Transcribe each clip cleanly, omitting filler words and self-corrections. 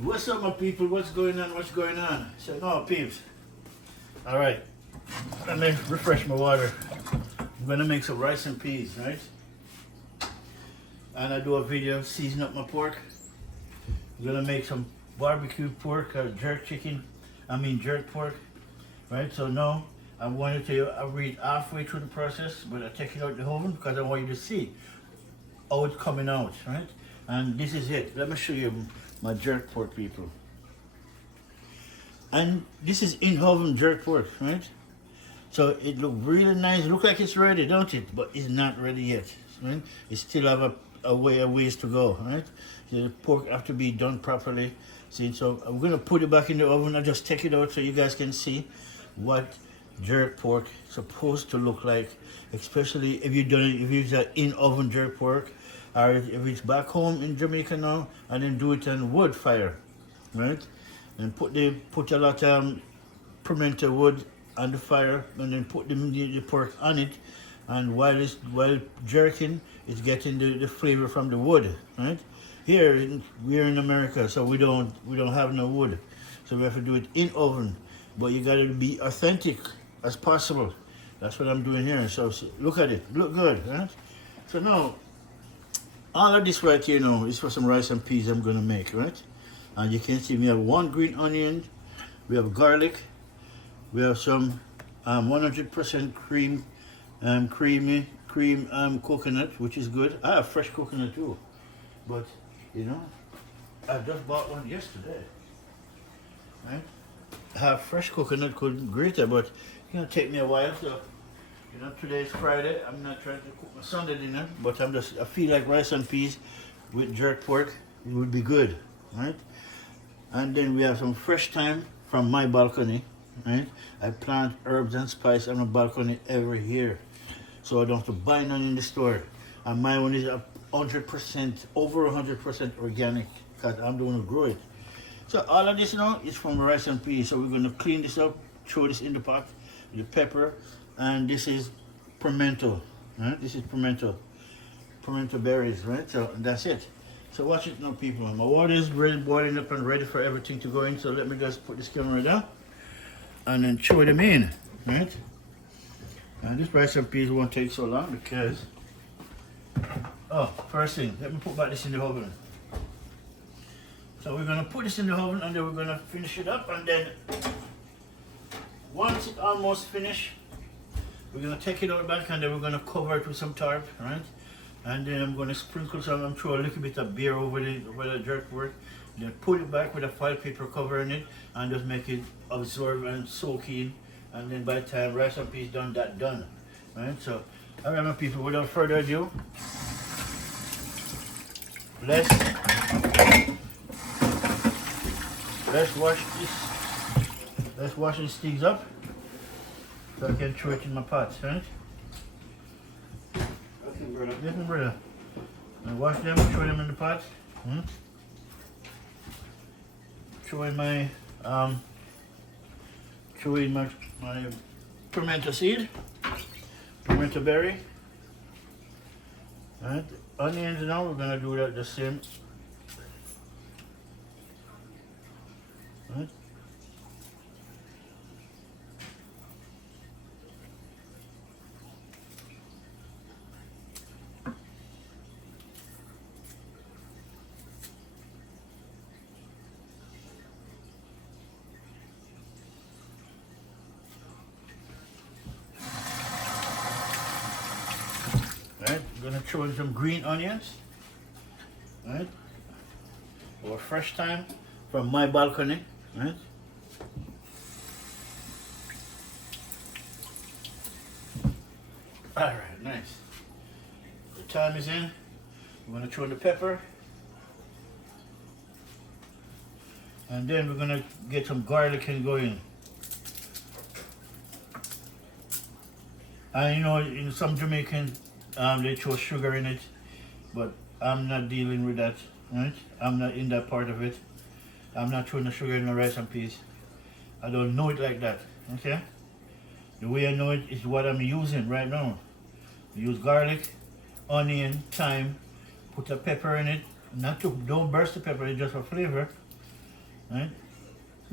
What's up, my people? What's going on? What's going on? So, no, peeps. All right, let me refresh my water. I'm gonna make some rice and peas, right? And I do a video season up my pork. I'm gonna make some barbecue pork, jerk pork, right? So now I'm going to tell you I read halfway through the process, but I take it out the oven because I want you to see how it's coming out, right? And this is it. Let me show you my jerk pork, people. And this is in oven jerk pork, right? So it look really nice. Look like it's ready, don't it? But it's not ready yet, right? It still have a ways to go, right? The pork have to be done properly. See, so I'm gonna put it back in the oven. I just take it out so you guys can see what jerk pork is supposed to look like, especially if it's an in oven jerk pork, or if it's back home in Jamaica now, and then do it on wood fire, right? And put a lot of pimento wood on the fire, and then put the pork on it, and while jerking, it's getting the flavor from the wood, right? Here we're in America, so we don't have no wood, so we have to do it in oven. But you gotta be authentic as possible. That's what I'm doing here. So look at it, look good, right? So now, all of this right here now is for some rice and peas I'm gonna make, right? And you can see we have one green onion, we have garlic, we have some 100% cream coconut, which is good. I have fresh coconut too, but you know, I just bought one yesterday, right? I have fresh coconut could greater, but it's gonna take me a while. So you know, today is Friday. I'm not trying to cook my Sunday dinner, but I feel like rice and peas with jerk pork, it would be good, right? And then we have some fresh thyme from my balcony, right? I plant herbs and spice on my balcony every year, so I don't have to buy none in the store. And my one is 100%, over 100% organic, because I'm the one who grow it. So all of this now is from rice and peas. So we're gonna clean this up, throw this in the pot, the pepper, and this is pimento, right? This is pimento berries, right? So that's it. So watch it now, people. My water is ready, boiling up and ready for everything to go in. So let me just put this camera down and then throw them in, right? And this rice and peas won't take so long because, first thing, let me put back this in the oven. So we're gonna put this in the oven and then we're gonna finish it up, and then once it's almost finished, we're gonna take it out back and then we're gonna cover it with some tarp, right? And then I'm gonna sprinkle some, I'm throw a little bit of beer over the jerk pork, then put it back with a foil paper covering it and just make it absorb and soak in, and then by the time rice and peas done, right? So, all right, my people, without further ado, let's wash these things up so I can throw it in my pot, right? Okay, brother. And wash them, throw them in the pot. Throw in my pimento seed, pimento berry. Right? Onions now, we're gonna do that the same. Right? Right, I'm gonna throw in some green onions, right? Or fresh thyme from my balcony, right? All right, nice. The thyme is in. I'm gonna throw in the pepper, and then we're gonna get some garlic and go in. And you know, in some Jamaican, they throw sugar in it, but I'm not dealing with that, right? I'm not in that part of it. I'm not throwing the sugar in the rice and peas. I don't know it like that, okay? The way I know it is what I'm using right now. I use garlic, onion, thyme, put a pepper in it. Don't burst the pepper, it's just for flavor. right?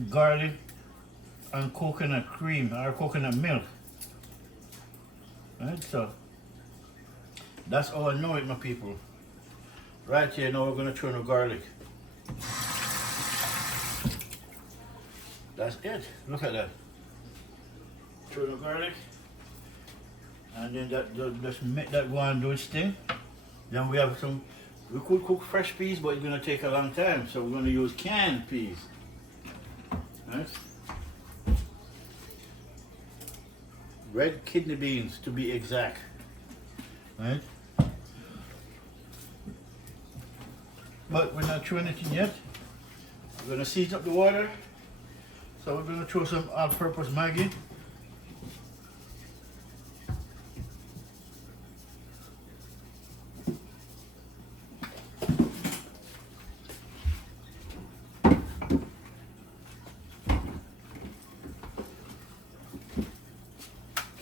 Garlic and coconut cream or coconut milk. Right, so that's how I know it, my people. Right here, now we're gonna throw in the garlic. That's it. Look at that. Throw in the garlic, and then just make that go and do its thing. Then we have some. We could cook fresh peas, but it's gonna take a long time, so we're gonna use canned peas. Right? Red kidney beans, to be exact. Right? But we're not throwing it in yet. We're gonna season up the water. So we're gonna throw some all-purpose Maggi.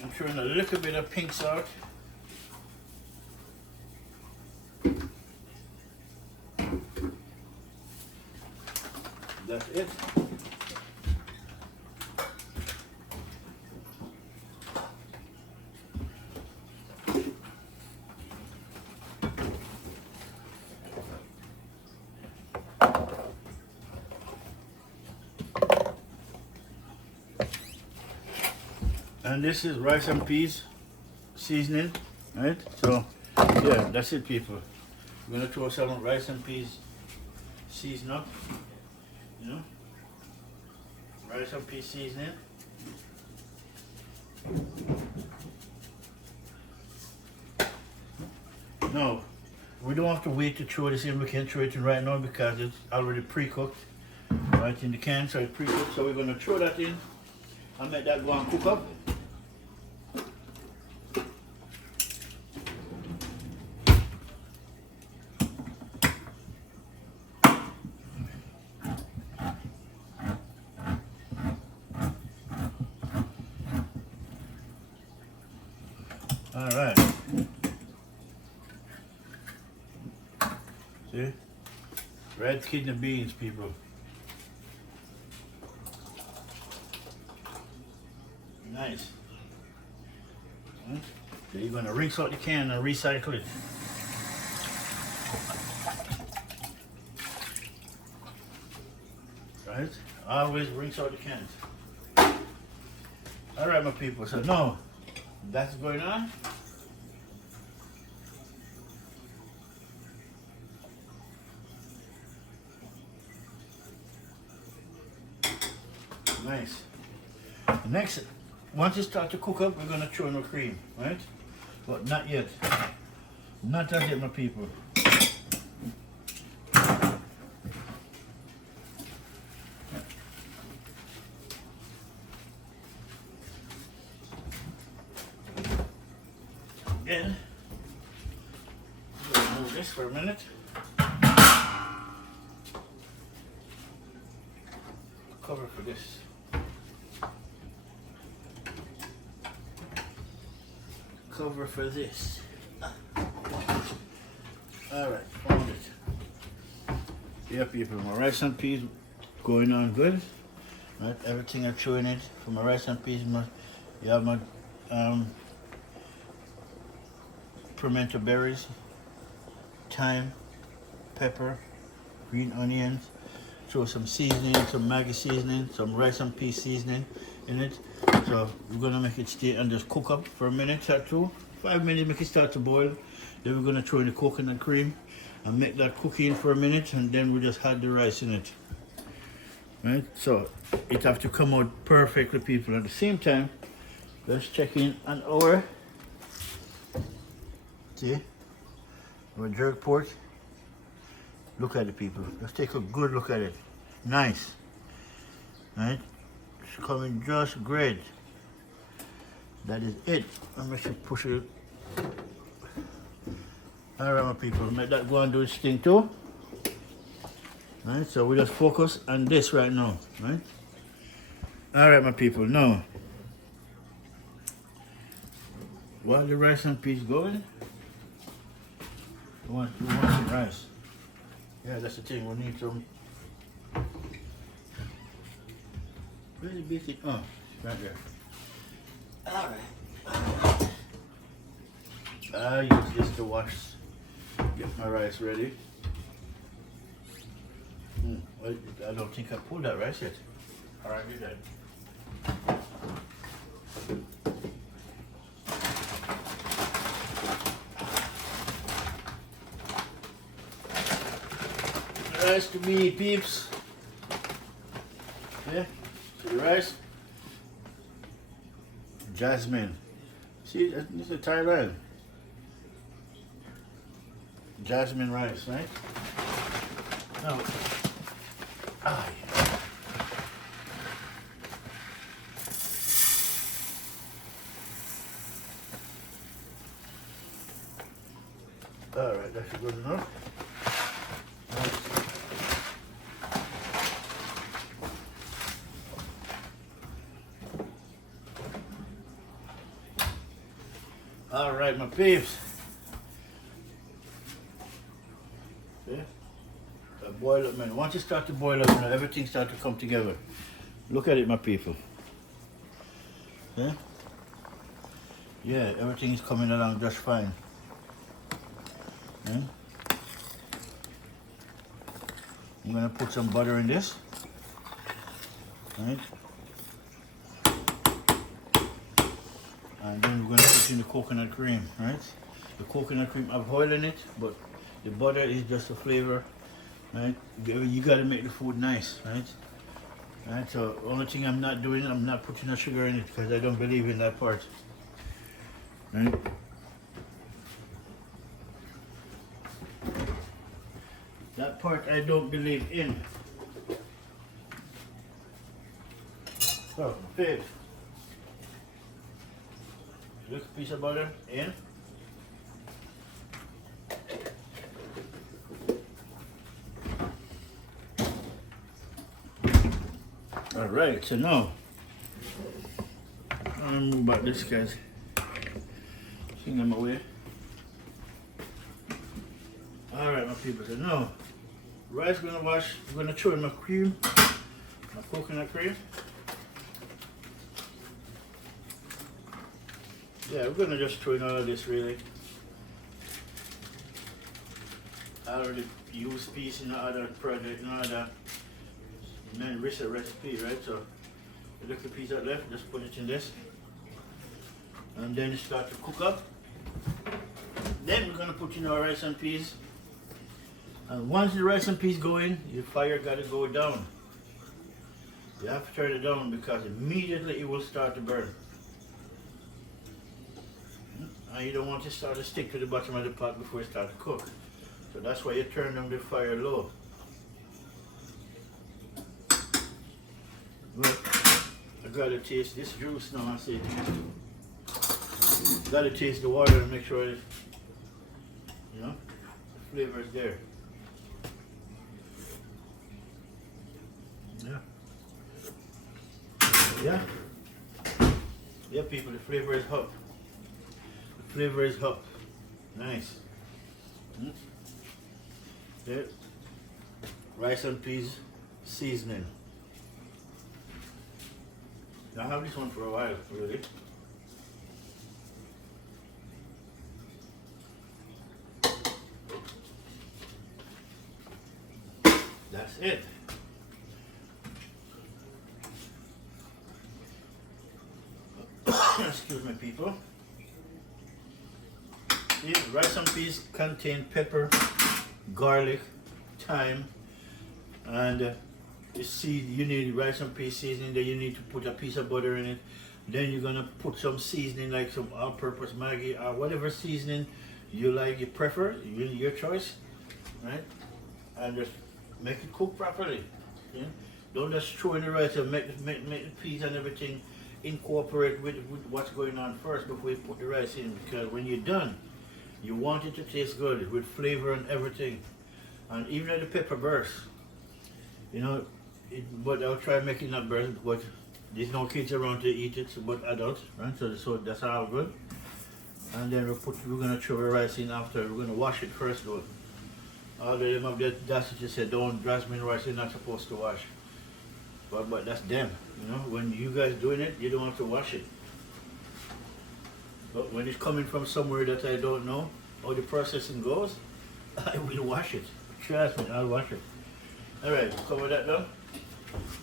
I'm throwing a little bit of pink salt. That's it. And this is rice and peas seasoning, right? So, yeah, that's it, people. We're gonna throw some rice and peas season up, you know, rice and peas seasoning. No, we don't have to wait to throw this in. We can throw it in right now because it's already pre-cooked, right in the can, so it's pre-cooked. So we're gonna throw that in and let that go and cook up. All right. See? Red kidney beans, people. Nice. So you're going to rinse out the can and recycle it. Right? Always rinse out the cans. All right, my people. So now that's going on. Nice. Next, once it starts to cook up, we're gonna throw in the cream, right? But not yet. Not as yet, my people. Again, we'll move this for a minute. Cover for this. Cover for this. Alright, found it. Yeah, people, my rice and peas going on good. Right, everything I threw in it for my rice and peas. You have my pimento berries, thyme, pepper, green onions. Throw some seasoning, some Maggi seasoning, some rice and peas seasoning in it. So we're gonna make it stay and just cook up for a minute or two. 5 minutes, make it start to boil. Then we're gonna throw in the coconut cream and make that cook in for a minute, and then we just add the rice in it. Right? So it have to come out perfectly, people. At the same time, let's check in an hour. See? Our jerk pork. Look at it, people. Let's take a good look at it. Nice. Right? It's coming just great. That is it. I'm going to push it. Alright, my people. Let that go and do its thing too. Right? So we just focus on this right now. Right? Alright, my people. Now, while the rice and peas going, we want some rice. Yeah, that's the thing. We need some Where's the baking? Oh, right there. Alright. I use this to wash, get my rice ready. Well, I don't think I pulled that rice yet. Alright, do that. Rice to me, peeps. Yeah, see the rice? Jasmine. See, this is Thailand. Jasmine rice, right? Now, alright, that's good enough. Alright, my peeps. See? Boil up, man. Once you start to boil up, you know, everything starts to come together. Look at it, my people. Yeah? Yeah, everything is coming along just fine. Yeah? I'm gonna put some butter in this. Right? And then we're gonna put in the coconut cream, right? The coconut cream, I've oil in it, but the butter is just a flavor, right? You gotta make the food nice, right? Right, so only thing I'm not doing, I'm not putting no sugar in it because I don't believe in that part. Right? That part I don't believe in. So, babe. Look, piece of butter in. Alright, so now I'm gonna move back this guy's thing on my way. Alright, my people, so now rice gonna wash, we're gonna throw in my cream, my coconut cream. Yeah, we're gonna just throw in all of this really. I already used peas in other project, in other recent recipe, right? So the little piece that left, just put it in this. And then it start to cook up. Then we're gonna put in our rice and peas. And once the rice and peas go in, your fire gotta go down. You have to turn it down because immediately it will start to burn. And you don't want to start to stick to the bottom of the pot before it starts to cook. So that's why you turn down the fire low. Look, I gotta taste this juice now, I see. Gotta taste the water and make sure it, you know, the flavor is there. Yeah. Yeah. Yeah, people, the flavor is hot. The flavor is hot. Nice. There. Rice and peas seasoning. I have this one for a while, really. That's it. Excuse me, people. See, rice and peas contain pepper, garlic, thyme, and you need rice and peas seasoning. Then you need to put a piece of butter in it. Then you're gonna put some seasoning, like some all-purpose Maggi or whatever seasoning you like, you prefer, your choice, right? And just make it cook properly. Yeah? Don't just throw in the rice and make the peas and everything incorporate with what's going on first before you put the rice in. Because when you're done, you want it to taste good with flavor and everything. And even if the pepper bursts, you know, but I'll try making not burst, but there's no kids around to eat it, but adults, right? So that's all good. And then we're gonna throw the rice in after. We're gonna wash it first though. All of them have the audacity to say, don't, jasmine rice, you're not supposed to wash. But that's them. You know, when you guys doing it, you don't have to wash it. But when it's coming from somewhere that I don't know how the processing goes, I will wash it. Trust me, I'll wash it. Alright, cover that down.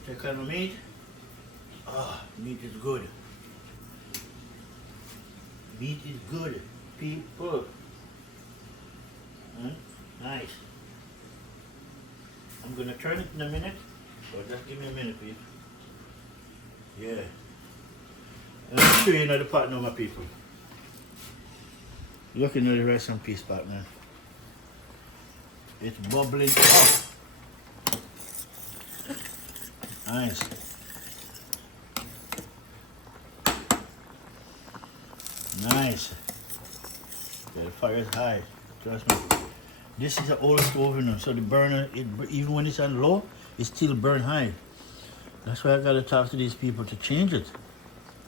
Take out my meat. Ah, meat is good. Meat is good, people. Nice. I'm gonna turn it in a minute. So just give me a minute, please. Yeah. And I'll show you another pot now, my people. Looking at the rice and peas pot, man. It's bubbling up. Nice. Nice. Yeah, the fire is high. Trust me. This is an old stove, you know, so the burner, even when it's on low, it still burn high. That's why I gotta talk to these people to change it.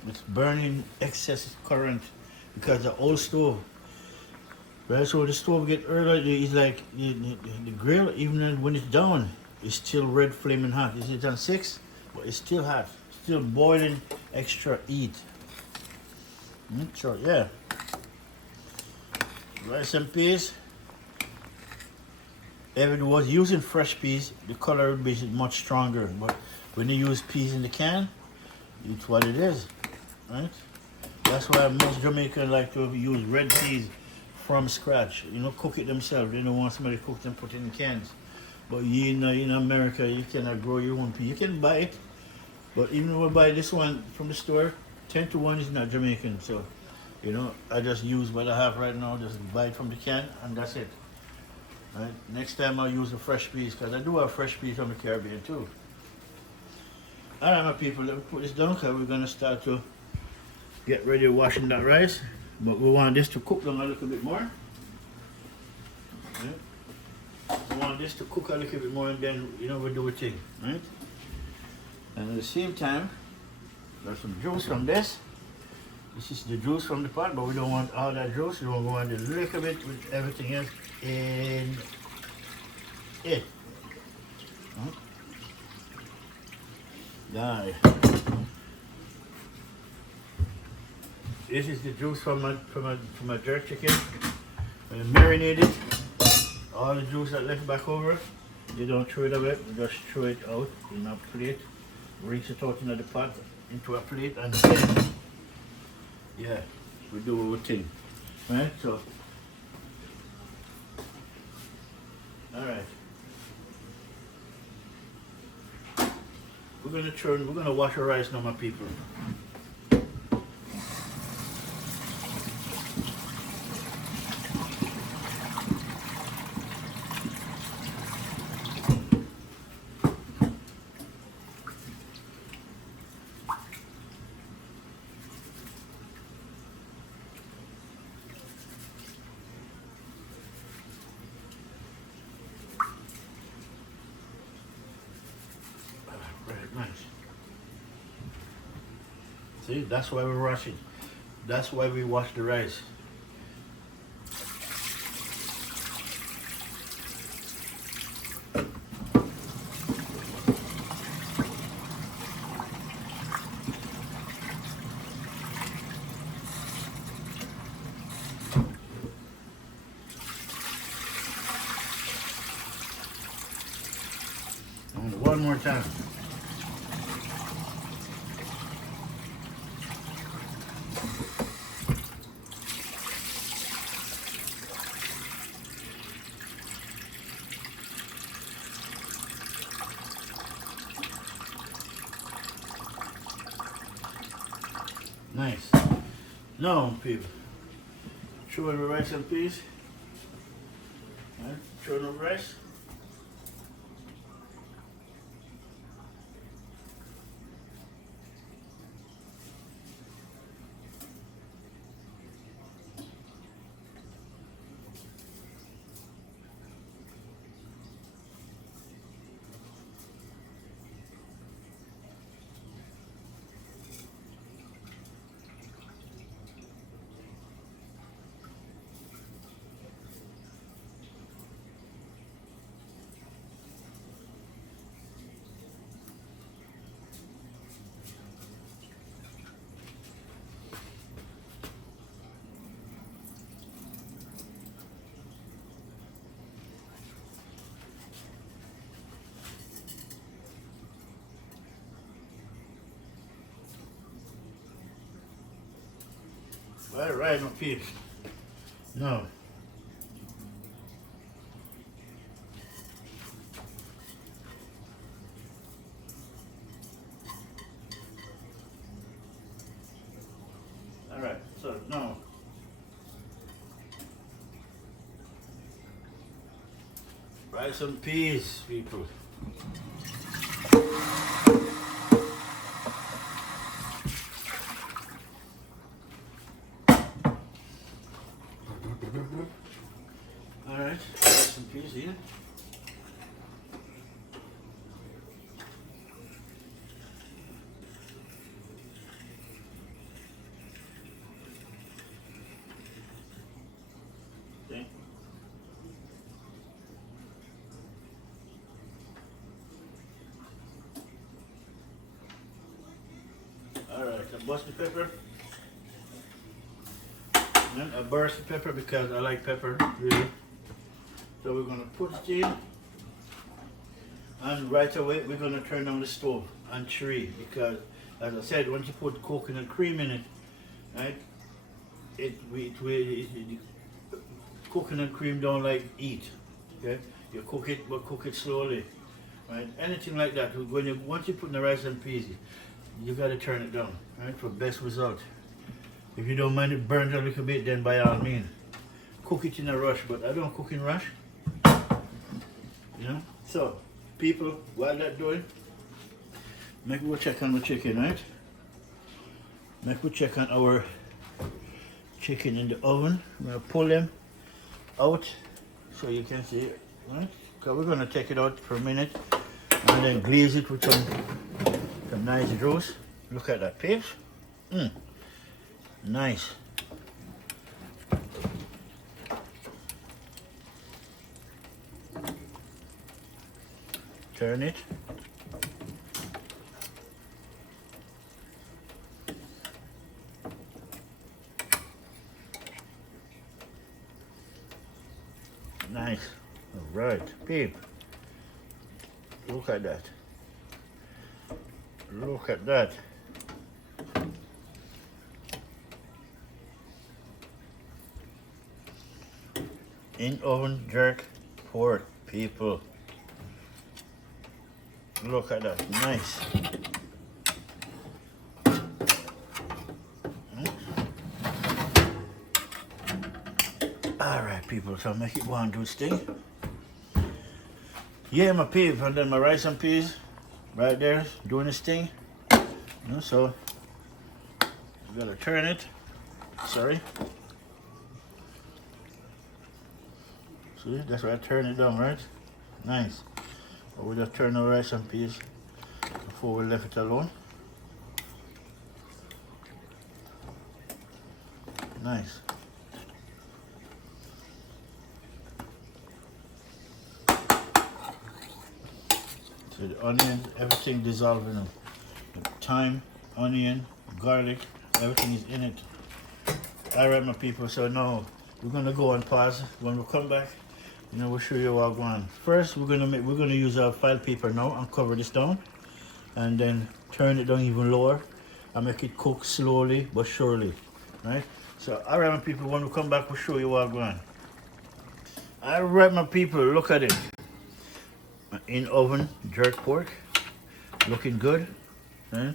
It's burning excess current because the old stove. Right, so the stove get early, it's like the grill, even when it's down, it's still red flaming hot. Is it on 6? But it's still hot, still boiling extra heat. So yeah, rice and peas. If it was using fresh peas, the color would be much stronger. But when you use peas in the can, it's what it is, right? That's why most Jamaicans like to use red peas from scratch. You know, cook it themselves. They don't want somebody to cook them, put it in cans. But you know, in America, you cannot grow your own pea. You can buy it, but even if we buy this one from the store, 10 to 1 is not Jamaican. So, you know, I just use what I have right now. Just buy it from the can, and that's it. Right? Next time I'll use the fresh peas, because I do have fresh peas from the Caribbean too. Alright, my people, let me put this down, because we're going to start to get ready washing that rice. But we want this to cook down a little bit more. Right? We want this to cook a little bit more, and then, you know, we'll do a thing. Right? And at the same time, there's some juice from this. This is the juice from the pot, but we don't want all that juice. We want a little bit with everything else in it. Nice. This is the juice from my jerk chicken. When I marinate it, all the juice that left back over, you don't throw it away. You just throw it out in a plate. Rinse it out into the pot, into a plate, and then yeah, we do our thing, right? So, all right, we're gonna wash our rice now, my people. Nice. See, that's why we wash it. That's why we wash the rice. And one more time. Nice. Now, people, throw in the rice and peas. Right? Throw in the rice. Right, my peeps. No. Alright, so now fry some peas, people. Alright, fry some peas here. Okay. Alright, I bust the pepper. And I burst the pepper because I like pepper, really. So we're gonna put it in, and right away we're gonna turn on the stove on 3 because, as I said, once you put coconut cream in it, right, coconut cream don't like eat. Okay, you cook it, but cook it slowly, right? Anything like that. Once you put the rice and peas, you gotta turn it down, right, for best result. If you don't mind it burnt a little bit, then by all means, cook it in a rush. But I don't cook in rush, you know. So, people, while that's doing, make we check on the chicken, right? Make we check on our chicken in the oven. I'm gonna pull them out so you can see it, right? Because we're gonna take it out for a minute and then glaze it with some nice juice. Look at that, peeps. Nice. Turn it. Nice. All right, peep. Look at that. Look at that. In oven jerk pork, people. Look at that, nice. All right, people, so make it go and do its thing. Yeah, my peas, and then my rice and peas right there doing its thing. You know, so you gotta turn it. Sorry. See, that's why I turn it down, right? Nice. But we just turn the rice and peas before we left it alone. Nice. So the onions, everything dissolved in them. The thyme, onion, garlic, everything is in it. Alright, my people, so now we're gonna go and pause. When we come back, you know, we'll show you what going on. First, we're gonna use our file paper now and cover this down, and then turn it down even lower and make it cook slowly but surely, right? So, all right, my people, when we come back, we'll show you what going on. All right, my people, look at it. In oven jerk pork, looking good. Right?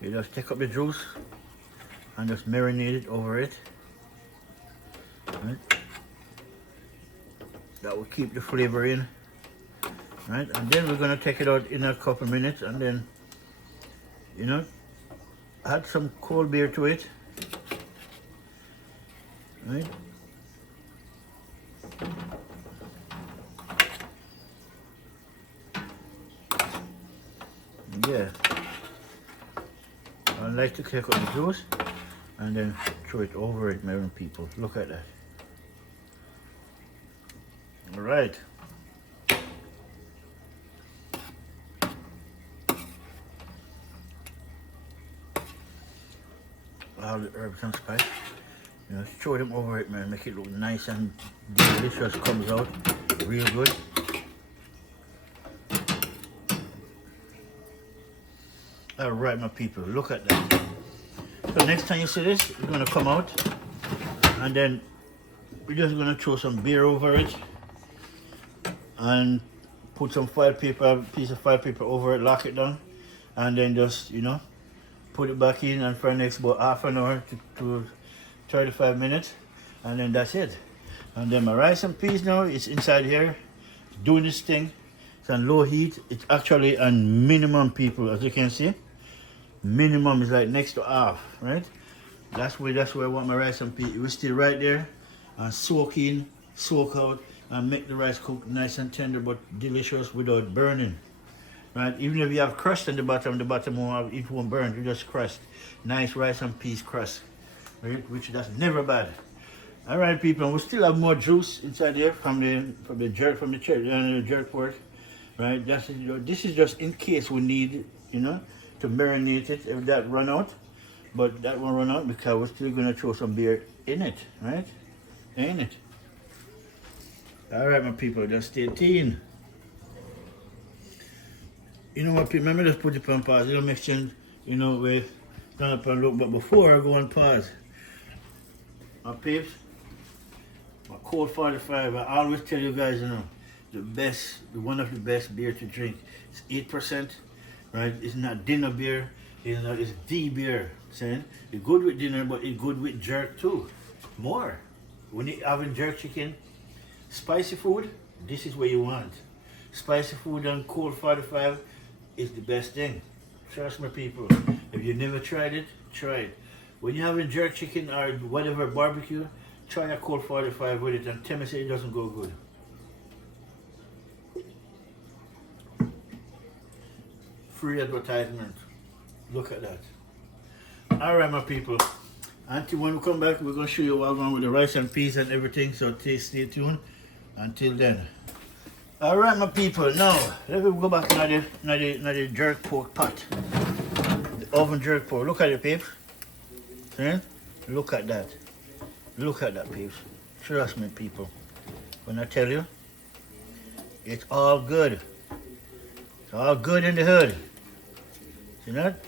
You just take up the juice and just marinate it over it. Right? That will keep the flavor in, right? And then we're gonna take it out in a couple minutes, and then, you know, add some cold beer to it, right? Yeah, I like to take out the juice and then throw it over it, my people. Look at that. All right. All the herbs and spice. You know, throw them over it, man. Make it look nice and delicious. Comes out real good. All right, my people. Look at that. So next time you see this, it's gonna come out And then we're just gonna throw some beer over it and put some foil paper, piece of foil paper over it, lock it down, and then just, you know, put it back in and for the next about half an hour to 35 minutes, and then that's it. And then my rice and peas now is inside here, doing this thing. It's on low heat. It's actually on minimum, people, as you can see. Minimum is like next to half, right? That's where I want my rice and peas. It was still right there and soak in, soak out, and make the rice cook nice and tender but delicious without burning. Right? Even if you have crust on the bottom it won't burn. You just crust. Nice rice and peas crust. Right? Which that's never bad. Alright people, we still have more juice inside here from the jerk pork. Right? This is just in case we need, you know, to marinate it if that run out. But that won't run out because we're still gonna throw some beer in it, right? Ain't it? Alright my people, just stay tuned. You know what, remember, just put it on pause. You don't make sense, you know, with stand up and look. But before I go on pause, my peeps, my Cold 45, I always tell you guys, you know, one of the best beer to drink. It's 8%, right? It's not dinner beer, it's D beer. Saying it's good with dinner, but it's good with jerk too. More. When you're having jerk chicken, spicy food, this is what you want. Spicy food and Cold 45 is the best thing. Trust me people. If you never tried it, try it. When you're having jerk chicken or whatever barbecue, try a Cold 45 with it and tell me say it doesn't go good. Free advertisement. Look at that. Alright my people. Until when we come back, we're going to show you what I'm going with the rice and peas and everything. So stay tuned. Until then. Alright my people, now let me go back to the jerk pork pot. The oven jerk pork. Look at it, peeps. See? Look at that. Look at that, peeps. Trust me people. When I tell you, it's all good. It's all good in the hood. See that?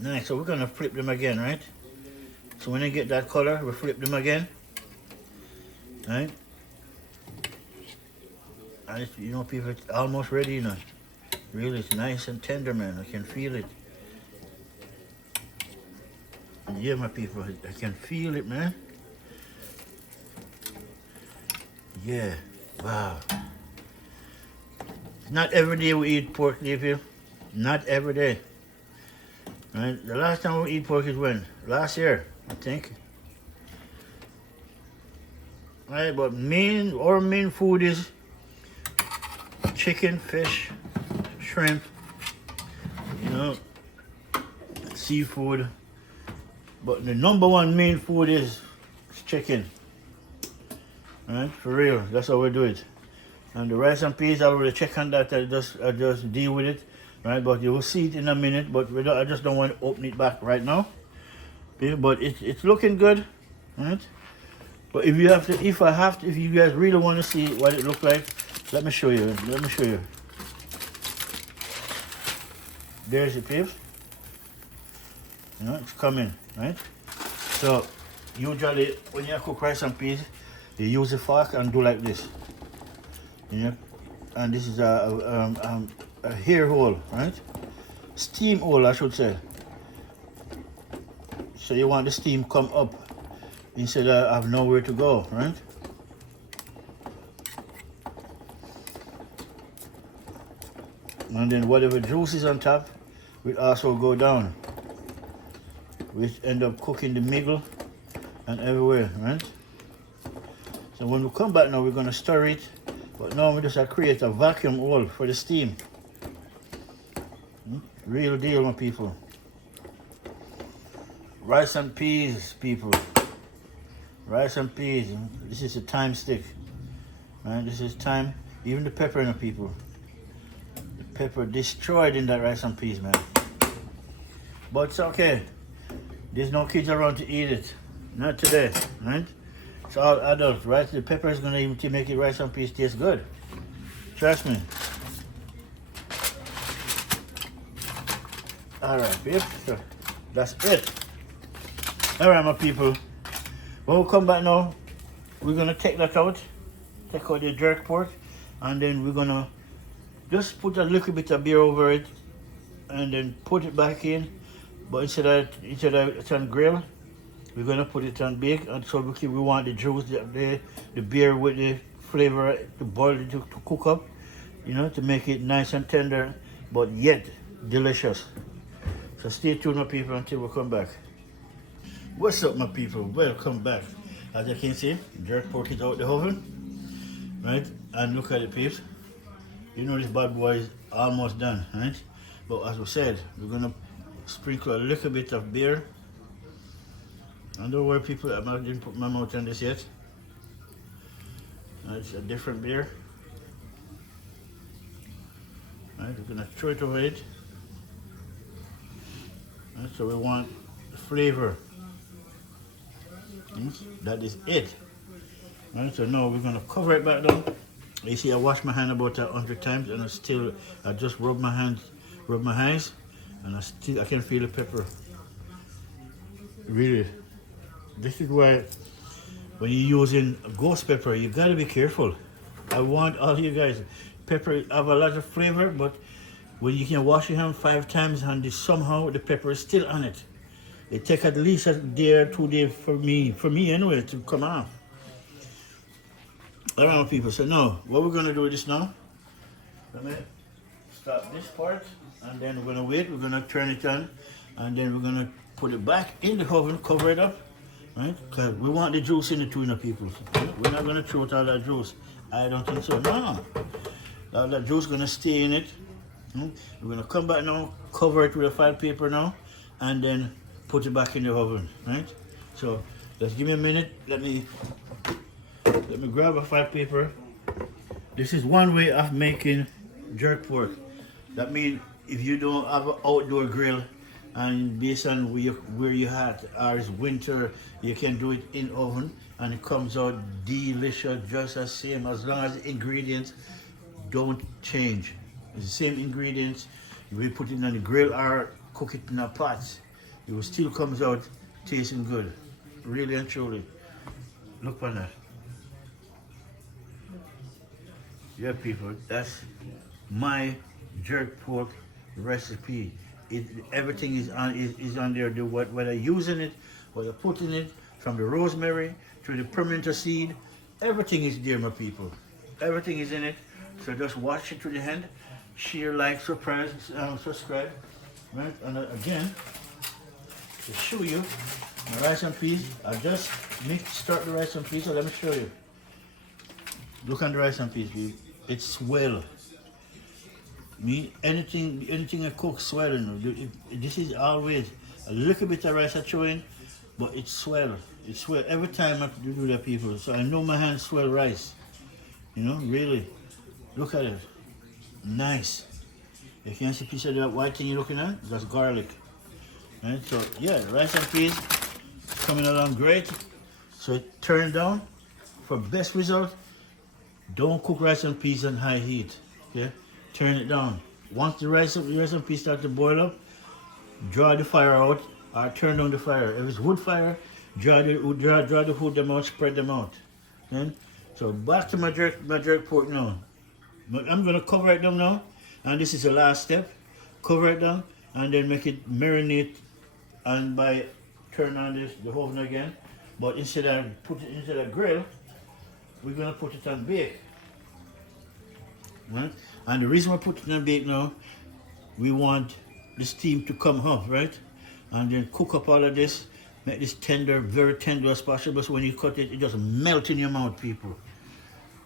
Nice, so we're gonna flip them again, right? So when they get that color, we flip them again. Right? And it's, you know, people, it's almost ready, you know. Really, it's nice and tender, man. I can feel it. Yeah, my people, I can feel it, man. Yeah, wow. Not every day we eat pork, people. Not every day. Right? The last time we eat pork is when? Last year, I think. Right, but our main food is chicken, fish, shrimp, you know, seafood. But the number one main food is chicken. Right, for real, that's how we do it. And the rice and peas, I will check on that. I just deal with it, right? But you will see it in a minute. But I just don't want to open it back right now. Yeah, but it's looking good, right? But if you guys really want to see what it looks like, let me show you. Let me show you. There's the peeps. You know, it's coming, right? So usually when you cook rice and peas, you use a fork and do like this. You know, and this is a hair hole, right? Steam hole, I should say. So you want the steam come up instead of have nowhere to go, right? And then whatever juice is on top will also go down, which end up cooking the middle and everywhere, right? So when we come back now, we're gonna stir it, but now we just create a vacuum hole for the steam. Real deal, my people. Rice and peas, people. Rice and peas. This is a time stick, right? This is time. Even the pepper, my people. The pepper destroyed in that rice and peas, man. But it's okay. There's no kids around to eat it. Not today, right? It's all adults, right? The pepper is gonna even make it rice and peas taste good. Trust me. All right, babe. So that's it. All right, my people. When we come back now, we're gonna take that out, take out the jerk pork, and then we're gonna just put a little bit of beer over it, and then put it back in. But instead of it's on grill, we're gonna put it on bake, and so we want the juice, the beer with the flavor to boil it to cook up, you know, to make it nice and tender, but yet delicious. So stay tuned, my people, until we come back. What's up, my people? Welcome back. As you can see, jerk pork is out the oven, right? And look at the peeps. You know this bad boy is almost done, right? But as we said, we're gonna sprinkle a little bit of beer. And don't worry, people, I didn't put my mouth on this yet. It's a different beer. Right, we're gonna throw it over it. Right, so we want the flavor. That is it. Right, so now we're gonna cover it back down. You see, I washed my hand about 100 times, and I just rub my eyes, and I can feel the pepper. Really, this is why when you're using ghost pepper, you gotta be careful. I want all you guys, pepper have a lot of flavor, but when you can wash your hand 5 times and somehow the pepper is still on it. It takes at least a day or 2 days for me anyway, to come off. All right, people, so now, what we're gonna do with this now, let me stop this part, and then we're gonna wait, we're gonna turn it on, and then we're gonna put it back in the oven, cover it up, right? Because we want the juice in the tuna, people. We're not gonna throw out all that juice. I don't think so, no. All that juice gonna stay in it. We're gonna come back now, cover it with a file paper now, and then put it back in the oven, right? So just give me a minute. Let me grab a file paper. This is one way of making jerk pork. That means if you don't have an outdoor grill, and based on where you're at, or it's winter, you can do it in oven, and it comes out delicious, just the same, as long as the ingredients don't change. It's the same ingredients. You put it on the grill or cook it in a pot, it will still comes out tasting good, really and truly. Look on that. Yeah, people, that's my jerk pork recipe. Everything is on there. Whether using it, whether putting it, from the rosemary to the pimento seed, everything is there, my people. Everything is in it. So just watch it to the end. Share, like, subscribe, right? And again, to show you my rice and peas, I just start the rice and peas. So let me show you. Look on the rice and peas, people. It's swell. Anything I cook swelling. This is always a little bit of rice I throw in, but it's swell. It's swell every time I do that, people. So I know my hands swell rice. You know, really. Look at it. Nice. You can see a piece of that white thing you're looking at? That's garlic. Right? So yeah, rice and peas coming along great. So turn it down for best result. Don't cook rice and peas on high heat. Okay? Turn it down. Once the rice and peas start to boil up, draw the fire out or turn down the fire. If it's wood fire, draw the wood them out, spread them out. Okay? So back to my jerk pork now. I'm gonna cover it down now, and this is the last step. Cover it down and then make it marinate, and turn on the oven again. But instead of grill, we're gonna put it on bake. Right? And the reason we put it on bake now, we want the steam to come up, right? And then cook up all of this, make this tender, very tender as possible, so when you cut it, it just melt in your mouth, people.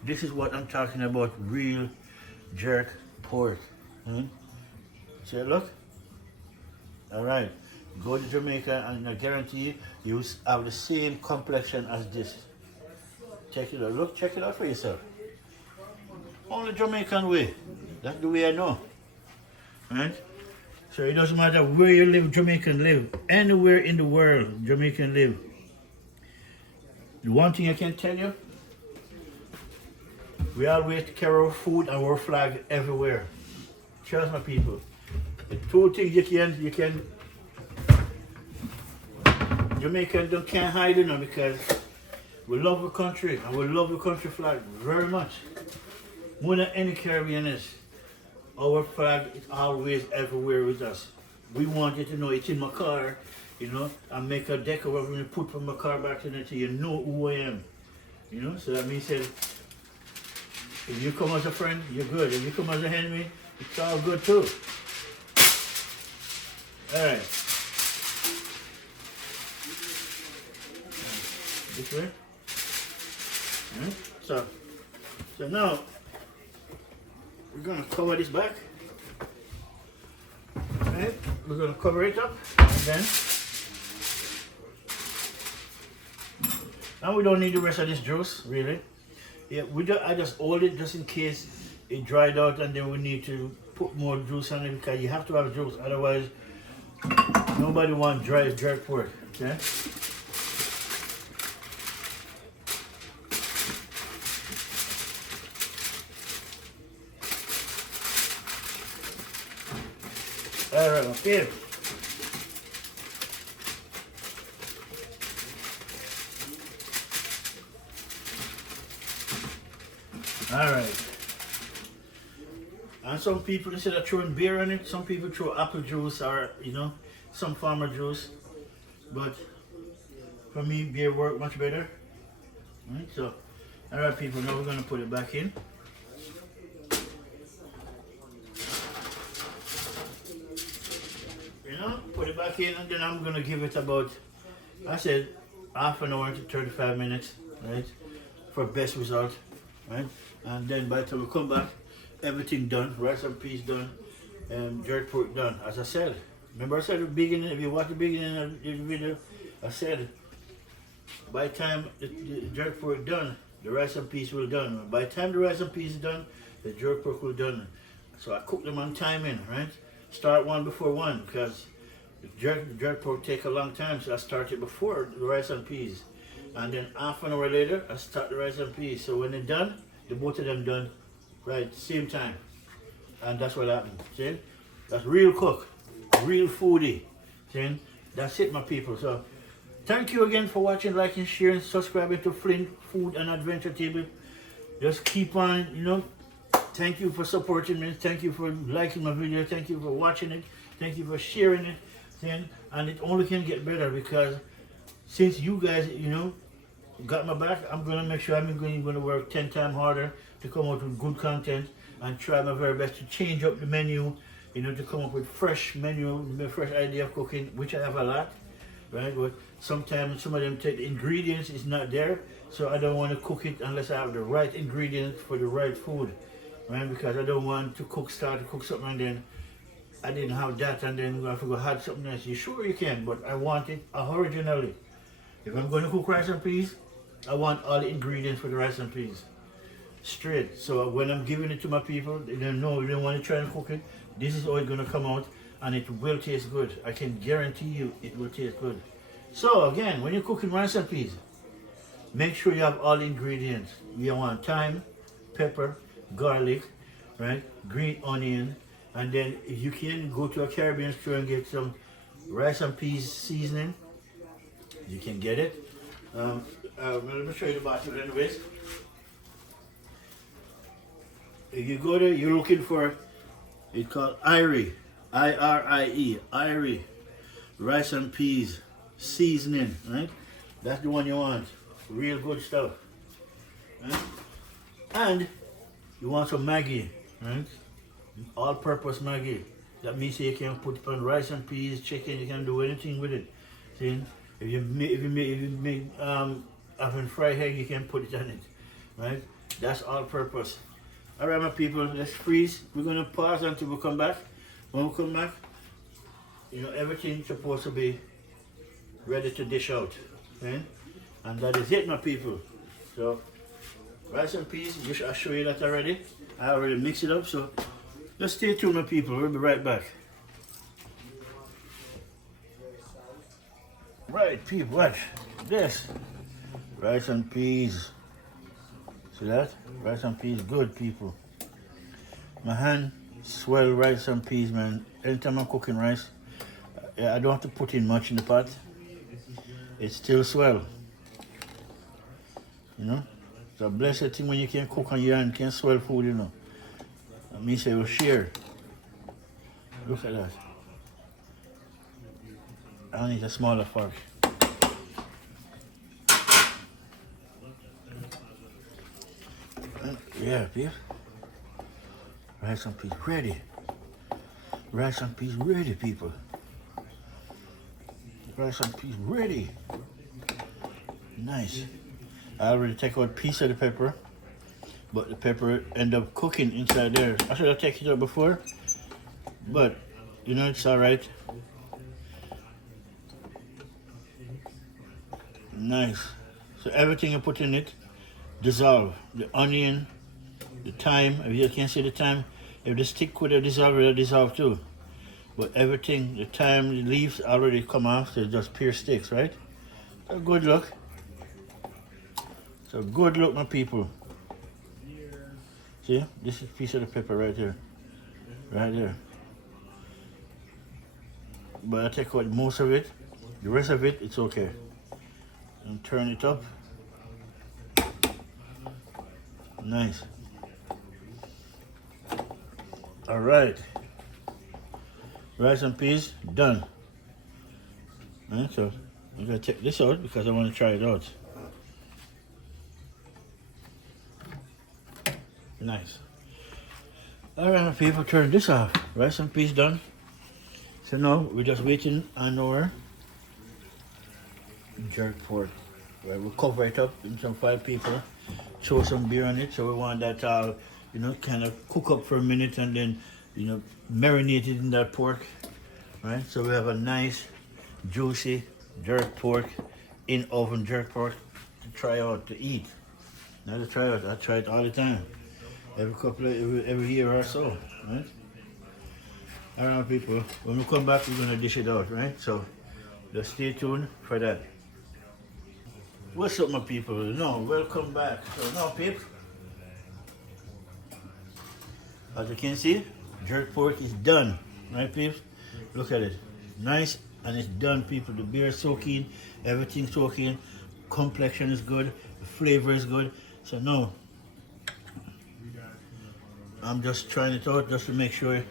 This is what I'm talking about, real jerk pork. Right? See, look? All right, go to Jamaica and I guarantee you have the same complexion as this. Check it out, look, check it out for yourself. Only Jamaican way. That's the way I know. Right? So it doesn't matter where you live, Jamaican live. Anywhere in the world, Jamaican live. The one thing I can tell you, we always carry our food and our flag everywhere. Trust my people. The two things you can Jamaicans can't hide, you know, because we love the country and we love the country flag very much. More than any Caribbean is. Our flag is always everywhere with us. We want you to know it's in my car, you know, and make a deck of when you put from my car back in it so you know who I am. You know, so that means that if you come as a friend, you're good. If you come as an enemy, it's all good too. Alright. This way. Alright. So now we're gonna cover this back. Alright, we're gonna cover it up and then now we don't need the rest of this juice, really. Yeah, I just hold it just in case it dried out and then we need to put more juice on it because you have to have juice, otherwise nobody wants dry jerk pork, okay? Alright, okay. Alright. And some people, instead of throwing beer on it, some people throw apple juice or, you know, some farmer juice. But for me, beer works much better. Alright, so, alright people, now we're going to put it back in. You know, put it back in and then I'm going to give it about, I said, half an hour to 35 minutes, right, for best result, right? And then by the time we come back, everything done, rice and peas done, and jerk pork done. As I said, remember I said at the beginning, if you watch the beginning of the video, I said, by the time the jerk pork done, the rice and peas will done. By the time the rice and peas is done, the jerk pork will done. So I cook them on timing, right? Start one before one, because jerk pork take a long time, so I start it before the rice and peas. And then half an hour later, I start the rice and peas. So when they're done, the both of them done, right, same time. And that's what happened, see? That's real cook, real foodie, see? That's it, my people. So thank you again for watching, liking, sharing, subscribing to Flint Food and Adventure Table. Just keep on, you know, thank you for supporting me. Thank you for liking my video. Thank you for watching it. Thank you for sharing it. See? And it only can get better because since you guys, you know, got my back, I'm going to make sure I'm going to work 10 times harder to come out with good content and try my very best to change up the menu, you know, to come up with fresh menu, fresh idea of cooking, which I have a lot, right? But sometimes some of them take the ingredients, it's not there, so I don't want to cook it unless I have the right ingredients for the right food, right? Because I don't want to start to cook something and then I didn't have that and then I forgot had something else. You sure you can, but I want it originally. If I'm going to cook rice and peas, I want all the ingredients for the rice and peas straight. So when I'm giving it to my people, they don't know, they don't want to try and cook it. This is how it's going to come out and it will taste good. I can guarantee you it will taste good. So again, when you're cooking rice and peas, make sure you have all the ingredients. You want thyme, pepper, garlic, right, green onion, and then if you can go to a Caribbean store and get some rice and peas seasoning, you can get it. Let me show you the bottle anyways. If you go there, you're looking for, it's called Irie, I-R-I-E, Irie, rice and peas seasoning, right? That's the one you want, real good stuff, right? And you want some Maggi, right? All-purpose Maggi. That means you can put it on rice and peas, chicken, you can do anything with it. See? If you make oven fried egg, you can put it on it, right? That's all-purpose. All right, my people, let's freeze. We're gonna pause until we come back. When we come back, you know, everything's supposed to be ready to dish out, okay? And that is it, my people. So, rice and peas, I'll show you that already. I already mixed it up, so just stay tuned, my people. We'll be right back. Right, people, watch this. Rice and peas. See that? Rice and peas, good, people. My hand swell rice and peas, man. Anytime I'm cooking rice, I don't have to put in much in the pot. It's still swell. You know? It's a blessed thing when you can cook on your hand, can swell food, you know. That means you will share. Look at that. I need a smaller fork. Yeah, beef. Rice and peas ready. Rice and peas ready, people. Rice and peas ready. Nice. I already take out a piece of the pepper, but the pepper end up cooking inside there. I should have taken it out before, but you know, it's all right. Nice. So everything you put in it dissolve. The onion, the thyme, if you can see the thyme, if the stick would have dissolved, it will dissolve too. But everything, the thyme, the leaves already come off, they're just pure sticks, right? So good look. So good look, my people. See, this is a piece of the pepper right here. Right there. But I take out most of it. The rest of it, it's okay. And turn it up. Nice. All right. Rice and peas done. Right, so I'm gonna take this out because I want to try it out. Nice. All right, my people, turn this off. Rice and peas done. So now we're just waiting on our jerk pork. Right, we'll cover it up in some 5 people. Throw some beer on it. So we want that you know, kind of cook up for a minute and then, you know, marinate it in that pork. Right, so we have a nice, juicy jerk pork, in oven jerk pork to try out, to eat. Not to try out, I try it all the time. Every year or so, right? All right, people, when we come back, we're gonna dish it out, right? So just stay tuned for that. What's up, my people? No, welcome back. So now, people, as you can see, jerk pork is done, right, people? Look at it, nice, and it's done, people. The beer is soaking, everything's soaking, complexion is good, the flavor is good. So now, I'm just trying it out just to make sure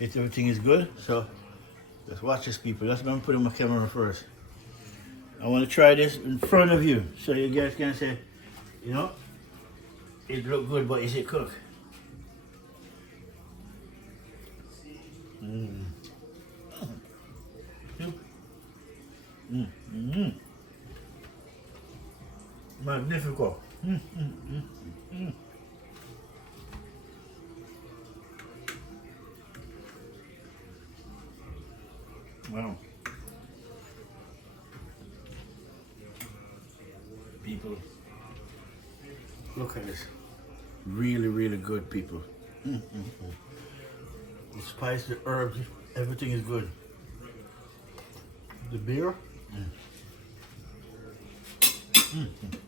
everything is good. So just watch this, people. That's what I'm putting my camera first. I want to try this in front of you so you guys can say, you know, it look good, but is it cooked? Mm. Mm. Mm. Magnifico. Mm. Mm. Mm. Mm. Wow. People, look at this. Really, really good, people. Mm, mm, mm. The spice, the herbs, everything is good. The beer. Mm. Mm, mm.